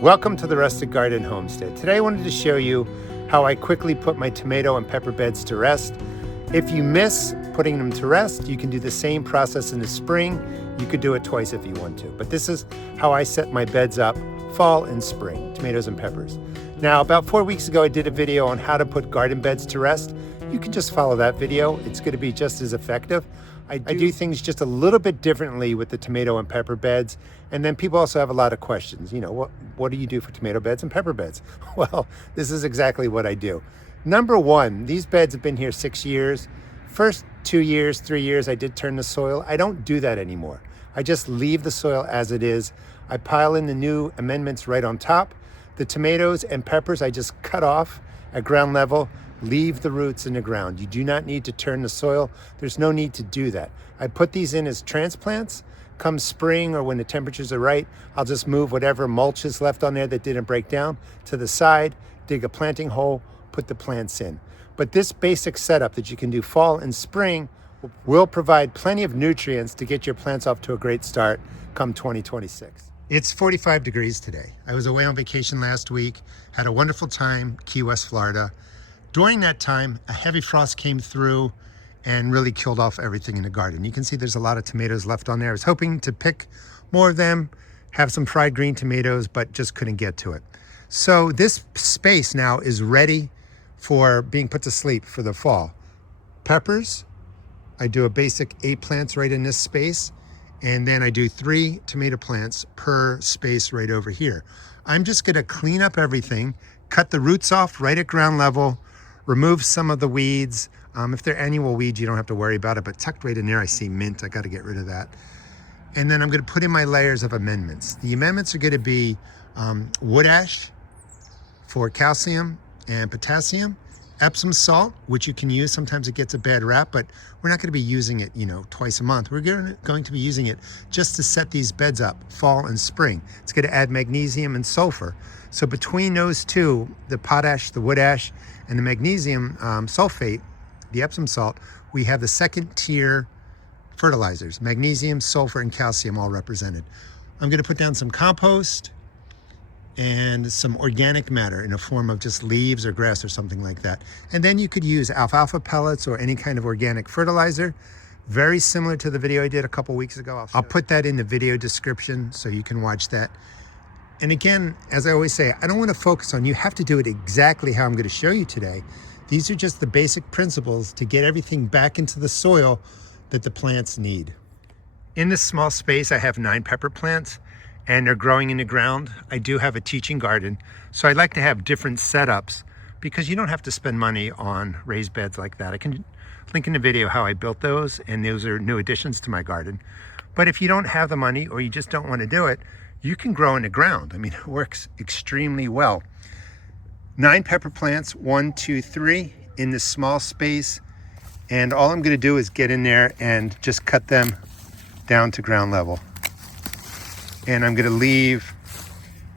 Welcome to the Rustic Garden Homestead. Today I wanted to show you how I quickly put my tomato and pepper beds to rest. If you miss putting them to rest, you can do the same process in the spring. You could do it twice if you want to, but this is how I set my beds up fall and spring, tomatoes and peppers. Now, about 4 weeks ago, I did a video on how to put garden beds to rest. You can just follow that video. It's going to be just as effective. I do things just a little bit differently with the tomato and pepper beds. And then people also have a lot of questions. You know, what do you do for tomato beds and pepper beds? Well, this is exactly what I do. Number one, these beds have been here 6 years. First 2 years, 3 years, I did turn the soil. I don't do that anymore. I just leave the soil as it is. I pile in the new amendments right on top. The tomatoes and peppers, I just cut off at ground level. Leave the roots in the ground. You do not need to turn the soil. There's no need to do that. I put these in as transplants. Come spring or when the temperatures are right, I'll just move whatever mulch is left on there that didn't break down to the side, dig a planting hole, put the plants in. But this basic setup that you can do fall and spring will provide plenty of nutrients to get your plants off to a great start come 2026. It's 45 degrees today. I was away on vacation last week, had a wonderful time, Key West, Florida. During that time, a heavy frost came through and really killed off everything in the garden. You can see there's a lot of tomatoes left on there. I was hoping to pick more of them, have some fried green tomatoes, but just couldn't get to it. So this space now is ready for being put to sleep for the fall. Peppers, I do a basic 8 plants right in this space, and then I do 3 tomato plants per space right over here. I'm just gonna clean up everything, cut the roots off right at ground level, remove some of the weeds. If they're annual weeds, you don't have to worry about it, but tucked right in there, I see mint. I got to get rid of that. And then I'm going to put in my layers of amendments. The amendments are going to be wood ash for calcium and potassium, Epsom salt, which you can use. Sometimes it gets a bad rap, but we're not going to be using it, twice a month. We're going to be using it just to set these beds up fall and spring. It's going to add magnesium and sulfur. So between those two, the potash, the wood ash, and the magnesium sulfate, the Epsom salt, we have the second tier fertilizers, magnesium, sulfur, and calcium all represented. I'm going to put down some compost and some organic matter in a form of just leaves or grass or something like that. And then you could use alfalfa pellets or any kind of organic fertilizer, very similar to the video I did a couple weeks ago. I'll put that in the video description so you can watch that. And again, as I always say, I don't want to focus on you have to do it exactly how I'm going to show you today. These are just the basic principles to get everything back into the soil that the plants need. In this small space, I have 9 pepper plants and they're growing in the ground. I do have a teaching garden, so I like to have different setups because you don't have to spend money on raised beds like that. I can link in the video how I built those, and those are new additions to my garden. But if you don't have the money or you just don't want to do it, you can grow in the ground. I mean, it works extremely well. 9 pepper plants, 1, 2, 3 in this small space. And all I'm gonna do is get in there and just cut them down to ground level. And I'm gonna leave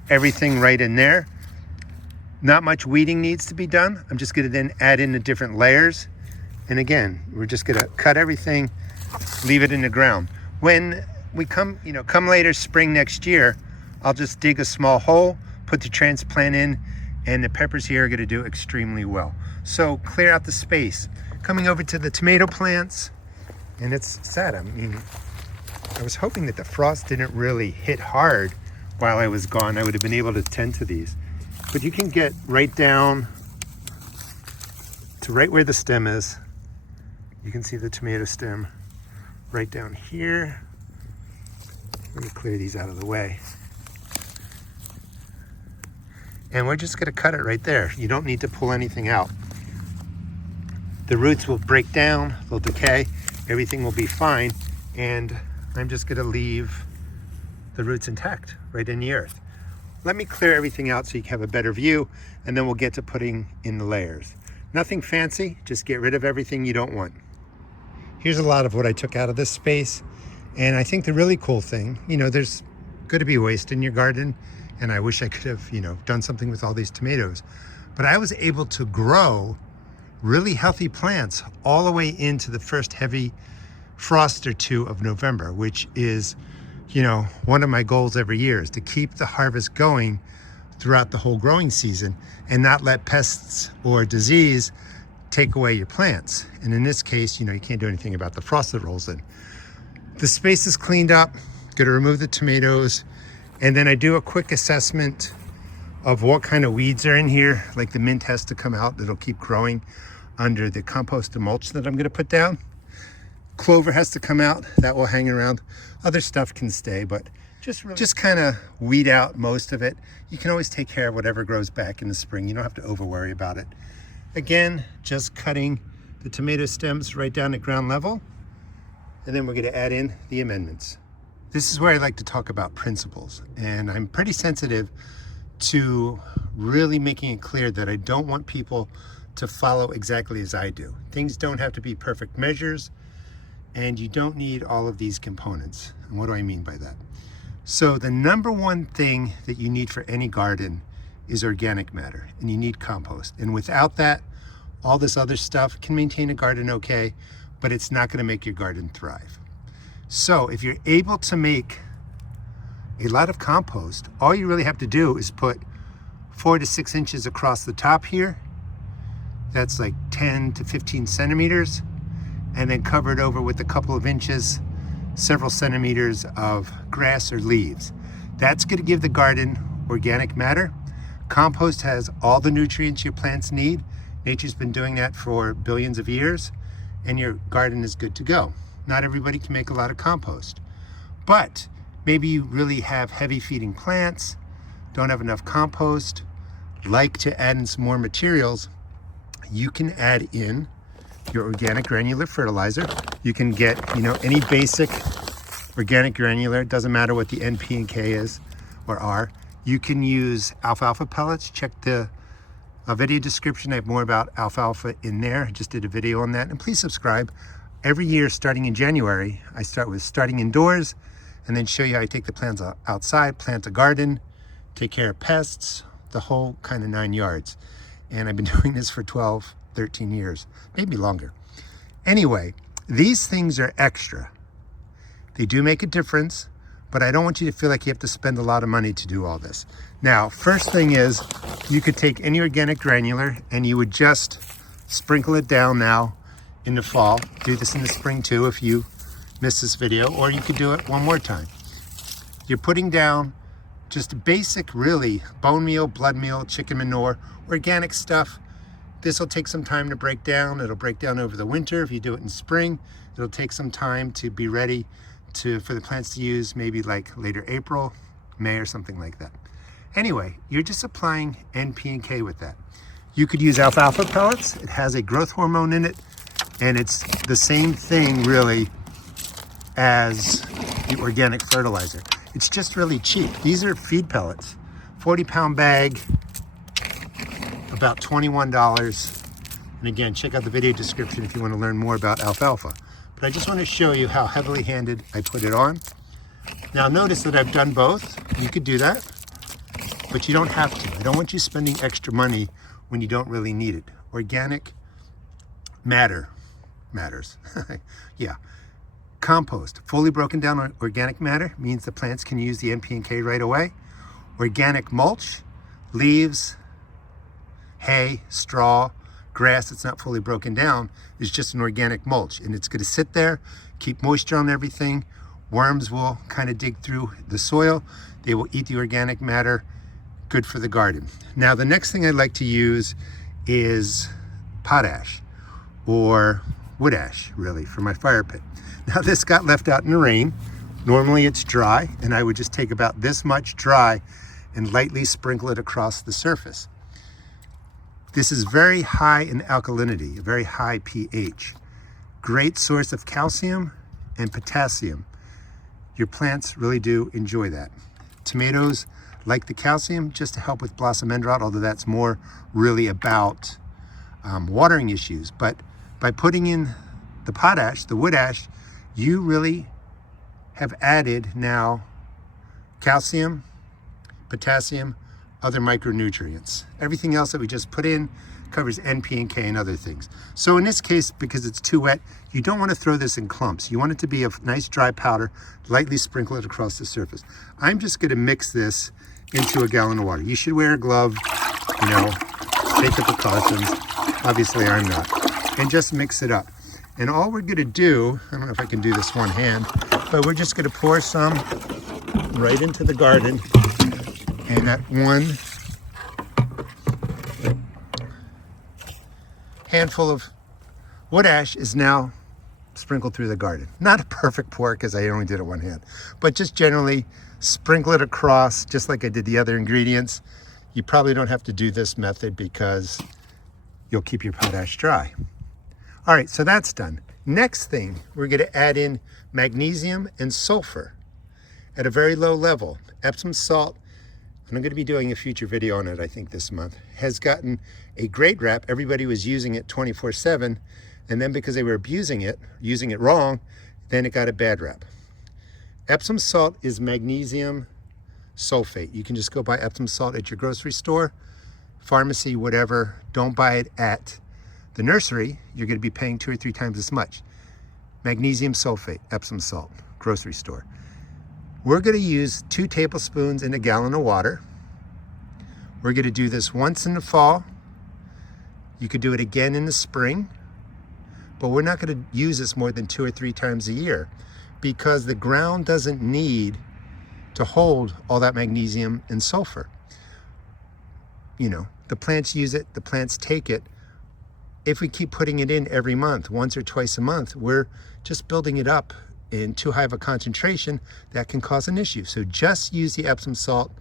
everything right in there. Not much weeding needs to be done. I'm just gonna then add in the different layers. And again, we're just gonna cut everything, leave it in the ground. When we come later spring next year, I'll just dig a small hole, put the transplant in, and the peppers here are going to do extremely well. So clear out the space. Coming over to the tomato plants, and it's sad. I mean, I was hoping that the frost didn't really hit hard while I was gone. I would have been able to tend to these. But you can get right down to right where the stem is. You can see the tomato stem right down here. Let me clear these out of the way. And we're just gonna cut it right there. You don't need to pull anything out. The roots will break down, they'll decay, everything will be fine, and I'm just gonna leave the roots intact right in the earth. Let me clear everything out so you can have a better view, and then we'll get to putting in the layers. Nothing fancy, just get rid of everything you don't want. Here's a lot of what I took out of this space, and I think the really cool thing, there's going to be waste in your garden, and I wish I could have, done something with all these tomatoes. But I was able to grow really healthy plants all the way into the first heavy frost or two of November, which is, one of my goals every year is to keep the harvest going throughout the whole growing season and not let pests or disease take away your plants. And in this case, you can't do anything about the frost that rolls in. The space is cleaned up, gonna remove the tomatoes, and then I do a quick assessment of what kind of weeds are in here. Like the mint has to come out, it'll keep growing under the compost and mulch that I'm gonna put down. Clover has to come out, that will hang around. Other stuff can stay, but just kind of weed out most of it. You can always take care of whatever grows back in the spring. You don't have to over worry about it. Again, just cutting the tomato stems right down at ground level. And then we're gonna add in the amendments. This is where I like to talk about principles. And I'm pretty sensitive to really making it clear that I don't want people to follow exactly as I do. Things don't have to be perfect measures, and you don't need all of these components. And what do I mean by that? So the number one thing that you need for any garden is organic matter, and you need compost. And without that, all this other stuff can maintain a garden okay, but it's not gonna make your garden thrive. So if you're able to make a lot of compost, all you really have to do is put 4 to 6 inches across the top here. That's like 10 to 15 centimeters, and then cover it over with a couple of inches, several centimeters of grass or leaves. That's gonna give the garden organic matter. Compost has all the nutrients your plants need. Nature's been doing that for billions of years, and your garden is good to go. Not everybody can make a lot of compost, but maybe you really have heavy feeding plants, don't have enough compost, like to add in some more materials. You can add in your organic granular fertilizer. You can get, any basic organic granular. It doesn't matter what the NP and K is or are. You can use alfalfa pellets. Check the video description. I have more about alfalfa in there. I just did a video on that. And please subscribe. Every year, starting in January, I start with starting indoors and then show you how I take the plants outside, plant a garden, take care of pests, the whole kind of 9 yards. And I've been doing this for 12, 13 years, maybe longer. Anyway, these things are extra. They do make a difference, but I don't want you to feel like you have to spend a lot of money to do all this. Now, first thing is, you could take any organic granular and you would just sprinkle it down now in the fall. Do this in the spring too if you missed this video, or you could do it one more time. You're putting down just basic, really, bone meal, blood meal, chicken manure, organic stuff. This will take some time to break down. It'll break down over the winter. If you do it in spring, it'll take some time to be ready for the plants to use, maybe like later April, May, or something like that. Anyway, you're just applying NP and K with that. You could use alfalfa pellets. It has a growth hormone in it, and it's the same thing really as the organic fertilizer. It's just really cheap. These are feed pellets, 40-pound bag, about $21. And again, check out the video description if you want to learn more about alfalfa. But I just want to show you how heavily handed I put it on. Now notice that I've done both. You could do that, but you don't have to. I don't want you spending extra money when you don't really need it. Organic matters. Yeah. Compost, fully broken down organic matter, means the plants can use the NP and K right away. Organic mulch, leaves, hay, straw, grass that's not fully broken down is just an organic mulch, and it's going to sit there, keep moisture on everything. Worms will kind of dig through the soil. They will eat the organic matter. Good for the garden. Now, the next thing I'd like to use is potash, or wood ash, really, for my fire pit. Now, this got left out in the rain. Normally it's dry, and I would just take about this much dry and lightly sprinkle it across the surface. This is very high in alkalinity, a very high pH. Great source of calcium and potassium. Your plants really do enjoy that. Tomatoes like the calcium just to help with blossom end rot, although that's more really about watering issues. But by putting in the potash, the wood ash, you really have added now calcium, potassium, other micronutrients. Everything else that we just put in covers NP and K and other things. So in this case, because it's too wet, you don't want to throw this in clumps. You want it to be a nice dry powder, lightly sprinkle it across the surface. I'm just going to mix this into a gallon of water. You should wear a glove, you know, take the precautions. Obviously I'm not. And just mix it up. And all we're gonna do, I don't know if I can do this one hand, but we're just gonna pour some right into the garden. And that one handful of wood ash is now sprinkled through the garden. Not a perfect pour because I only did it one hand, but just generally sprinkle it across just like I did the other ingredients. You probably don't have to do this method because you'll keep your potash dry. All right, so that's done. Next thing, we're gonna add in magnesium and sulfur at a very low level. Epsom salt, and I'm gonna be doing a future video on it, I think this month, has gotten a great rap. Everybody was using it 24/7, and then because they were abusing it, using it wrong, then it got a bad rap. Epsom salt is magnesium sulfate. You can just go buy Epsom salt at your grocery store, pharmacy, whatever. Don't buy it at the nursery. You're gonna be paying 2 or 3 times as much. Magnesium sulfate, Epsom salt, grocery store. We're gonna use 2 tablespoons in a gallon of water. We're gonna do this once in the fall. You could do it again in the spring, but we're not gonna use this more than 2 or 3 times a year because the ground doesn't need to hold all that magnesium and sulfur. You know, the plants use it, the plants take it. If we keep putting it in every month, once or twice a month, we're just building it up in too high of a concentration that can cause an issue. So just use the Epsom salt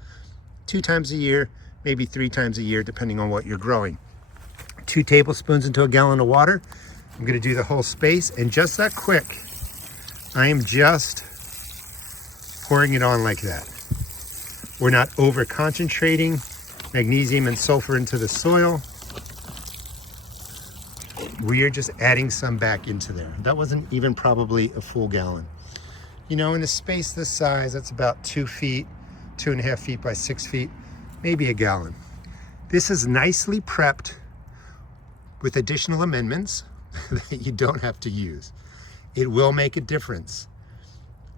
2 times a year, maybe 3 times a year, depending on what you're growing. 2 tablespoons into a gallon of water. I'm gonna do the whole space, and just that quick, I am just pouring it on like that. We're not over concentrating magnesium and sulfur into the soil. We are just adding some back into there. That wasn't even probably a full gallon. You know, in a space this size, that's about 2 feet, 2.5 feet by 6 feet, maybe a gallon. This is nicely prepped with additional amendments that you don't have to use. It will make a difference.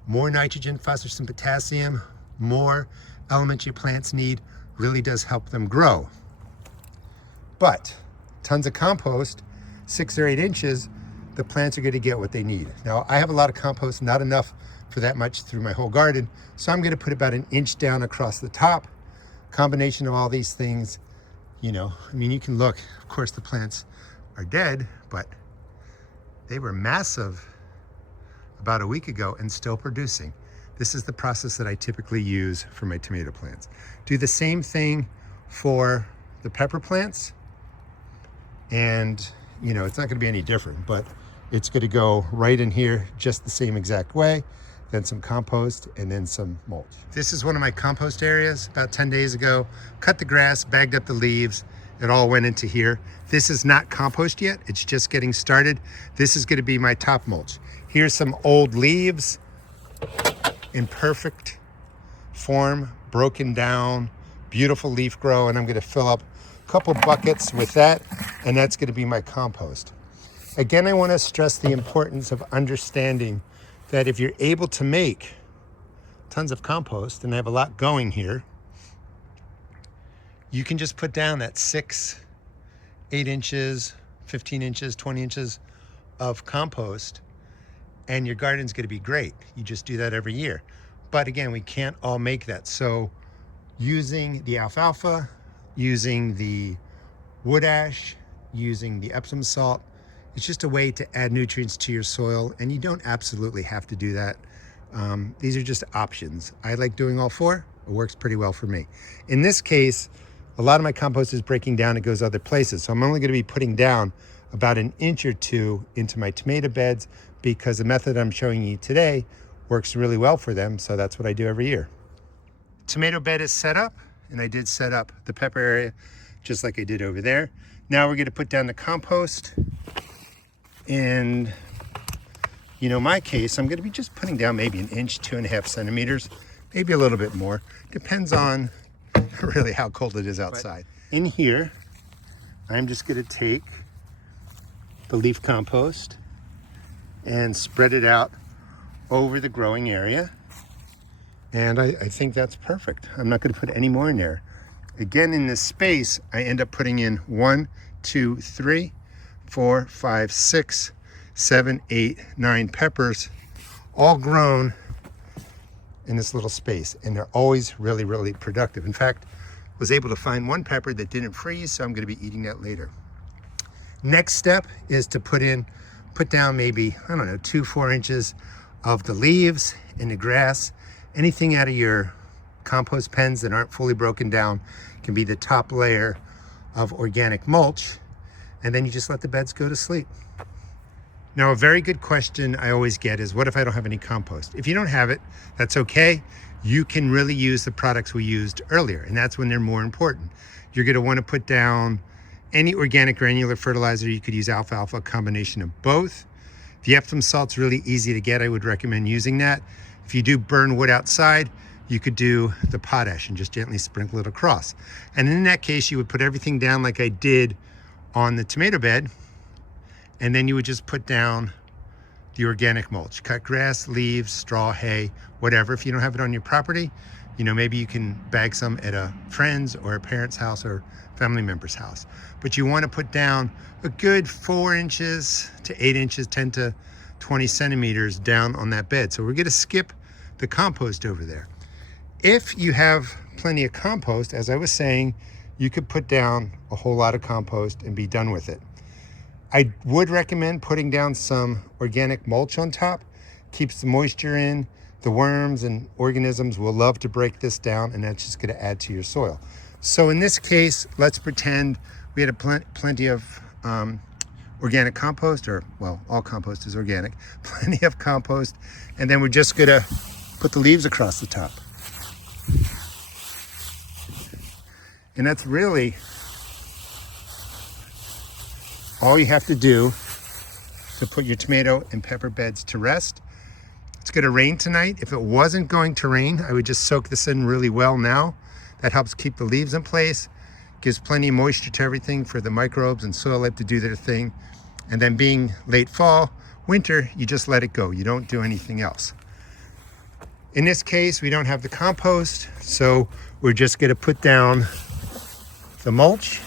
More nitrogen, phosphorus, and potassium, more elements your plants need really does help them grow. But tons of compost, 6 or 8 inches, the plants are going to get what they need. Now, I have a lot of compost, not enough for that much through my whole garden, so I'm going to put about 1 inch down across the top. Combination of all these things, you know, I mean, you can look, of course the plants are dead, but they were massive about a week ago and still producing. This is the process that I typically use for my tomato plants. Do the same thing for the pepper plants, and you know, it's not going to be any different, but it's going to go right in here just the same exact way. Then some compost and then some mulch. This is one of my compost areas. About 10 days ago, cut the grass, bagged up the leaves. It all went into here. This is not compost yet. It's just getting started. This is going to be my top mulch. Here's some old leaves in perfect form, broken down, beautiful leaf grow, and I'm going to fill up a couple buckets with that, and that's going to be my compost. Again, I want to stress the importance of understanding that if you're able to make tons of compost, and I have a lot going here, you can just put down that 6, 8 inches, 15 inches, 20 inches of compost, and your garden's going to be great. You just do that every year. But again, we can't all make that. So using the alfalfa, using the wood ash, using the Epsom salt, it's just a way to add nutrients to your soil, and you don't absolutely have to do that. These are just options. I like doing all 4. It works pretty well for me. In this case, a lot of my compost is breaking down. It goes other places. So I'm only going to be putting down about 1 inch or 2 into my tomato beds because the method I'm showing you today works really well for them. So that's what I do every year. Tomato bed is set up, and I did set up the pepper area just like I did over there. Now we're going to put down the compost. And, you know, my case, I'm going to be just putting down maybe 1 inch, 2.5 centimeters, maybe a little bit more. Depends on really how cold it is outside. But in here, I'm just going to take the leaf compost and spread it out over the growing area. And I think that's perfect. I'm not going to put any more in there. Again, in this space, I end up putting in 1, 2, 3, 4, 5, 6, 7, 8, 9 peppers, all grown in this little space. And they're always really, really productive. In fact, was able to find one pepper that didn't freeze, so I'm going to be eating that later. Next step is to put down maybe, I don't know, 2-4 inches of the leaves and the grass. Anything out of your compost pens that aren't fully broken down can be the top layer of organic mulch, and then you just let the beds go to sleep. Now, a very good question I always get is, what if I don't have any compost? If you don't have it, that's okay. You can really use the products we used earlier, and that's when they're more important. You're going to want to put down any organic granular fertilizer. You could use alfalfa, a combination of both. The Epsom salt's really easy to get. I would recommend using that. If you do burn wood outside, you could do the potash and just gently sprinkle it across. And in that case, you would put everything down like I did on the tomato bed, and then you would just put down the organic mulch. Cut grass, leaves, straw, hay, whatever. If you don't have it on your property, you know, maybe you can bag some at a friend's or a parent's house or family member's house. But you want to put down a good 4 inches to 8 inches, 10 to 20 centimeters down on that bed. So we're going to skip the compost over there. If you have plenty of compost, as I was saying, you could put down a whole lot of compost and be done with it. I would recommend putting down some organic mulch on top. Keeps the moisture in. The worms and organisms will love to break this down, and that's just going to add to your soil. So in this case, let's pretend we had plenty of organic compost, or, well, all compost is organic, plenty of compost, and then we're just going to put the leaves across the top. And that's really all you have to do to put your tomato and pepper beds to rest. It's going to rain tonight. If it wasn't going to rain, I would just soak this in really well now. That helps keep the leaves in place, gives plenty of moisture to everything for the microbes and soil life to do their thing. And then being late fall, winter, you just let it go. You don't do anything else. In this case, we don't have the compost, so we're just going to put down the mulch,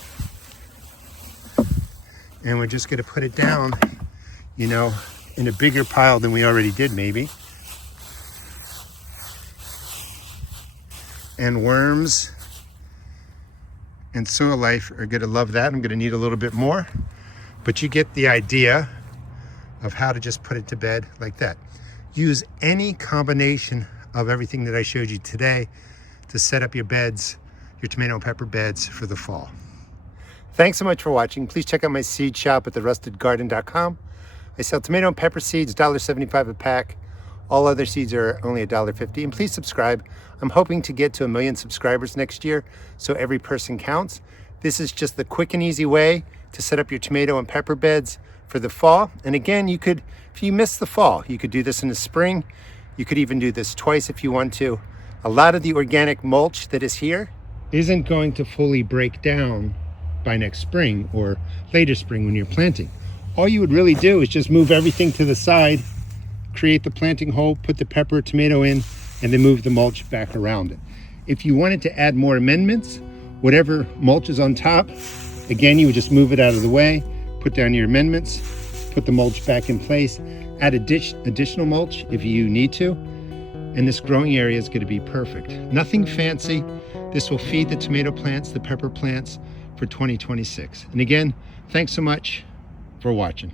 and we're just going to put it down, you know, in a bigger pile than we already did maybe. And worms and soil life are going to love that. I'm going to need a little bit more, but you get the idea of how to just put it to bed like that. Use any combination of everything that I showed you today to set up your beds, your tomato and pepper beds for the fall. Thanks so much for watching. Please check out my seed shop at therustedgarden.com. I sell tomato and pepper seeds, $1.75 a pack. All other seeds are only $1.50. And please subscribe. I'm hoping to get to 1 million subscribers next year, so every person counts. This is just the quick and easy way to set up your tomato and pepper beds for the fall. And again, you could, if you miss the fall, you could do this in the spring. You could even do this twice if you want to. A lot of the organic mulch that is here isn't going to fully break down by next spring or later spring when you're planting. All you would really do is just move everything to the side, create the planting hole, put the pepper, tomato in, and then move the mulch back around it. If you wanted to add more amendments, whatever mulch is on top, again, you would just move it out of the way, put down your amendments, put the mulch back in place, add additional mulch if you need to, and this growing area is going to be perfect. Nothing fancy. This will feed the tomato plants, the pepper plants for 2026. And again, thanks so much for watching.